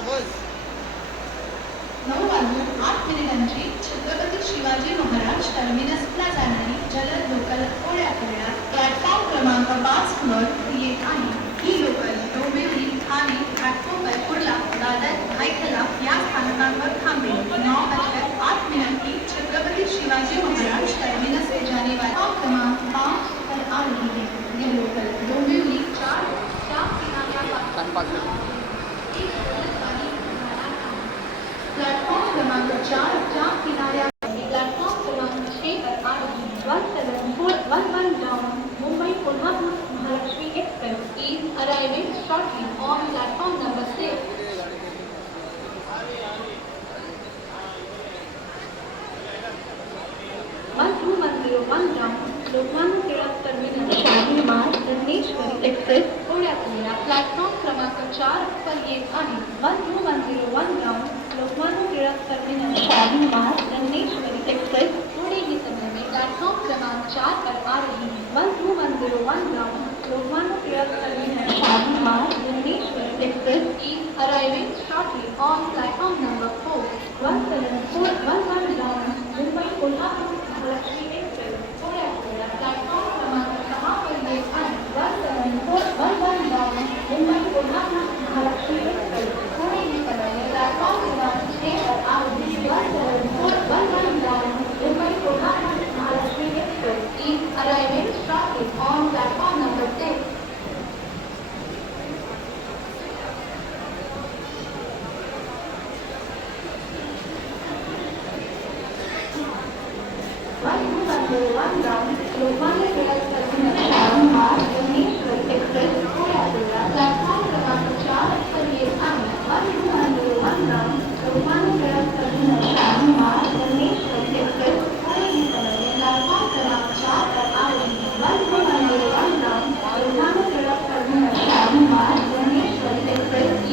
9:08 छत्रपती शिवाजी महाराज टर्मिनसला जाणारी जलद लोकल थोड्या वेळात प्लॅटफॉर्म क्रमांक 5 वर येत आहे। ही लोकल डोंबिवली, ठाणे, घाटकोपर, कुर्ला, दादर, भायखला या स्थानकांवर थांबेल। 9:08 छत्रपति शिवाजी महाराज टर्मिनस से जाने वाला क्रमांक 5 पर आ रही है। यह लोकल डोंबिवली 4 प्लेटफॉर्म क्रमांक 4 किनाऱ्या प्लेटफॉर्म क्रमांक 6 पर आ रही 17411 down Mumbai Kolhapur Mahalaxmi Express is arriving shortly on platform number 6. 12101 down Lokmanya Tilak Terminus Shalimar Ratneshwari Express थोड्या वेळात प्लेटफॉर्म क्रमांक 4 पर येत आहे। 12101 down Lokmanya Tilak Terminus Shalimar Ratneshwari Express थोड़े ही समय में प्लेटफॉर्म क्रमांक 4 पर आ रही है। 12101 down Lokmanya Tilak Terminus Shalimar Ratneshwari Express is arriving shortly on platform number 4. 17411 down Mumbai Kolhapur Mahalaxmi Express थोड्या वेळात प्लेटफॉर्म क्रमांक 6 पर येत आहे। 17411 डाउन मुंबई कोल्हापुर महालक्ष्मी एक्सप्रेस थोड़े ही समय में प्लेटफॉर्म क्रमांक 6 पर आ रही है। 17411 down Mumbai Kolhapur Mahalaxmi Express is arriving shortly on platform number 10. 121 down Lokmanya Tilak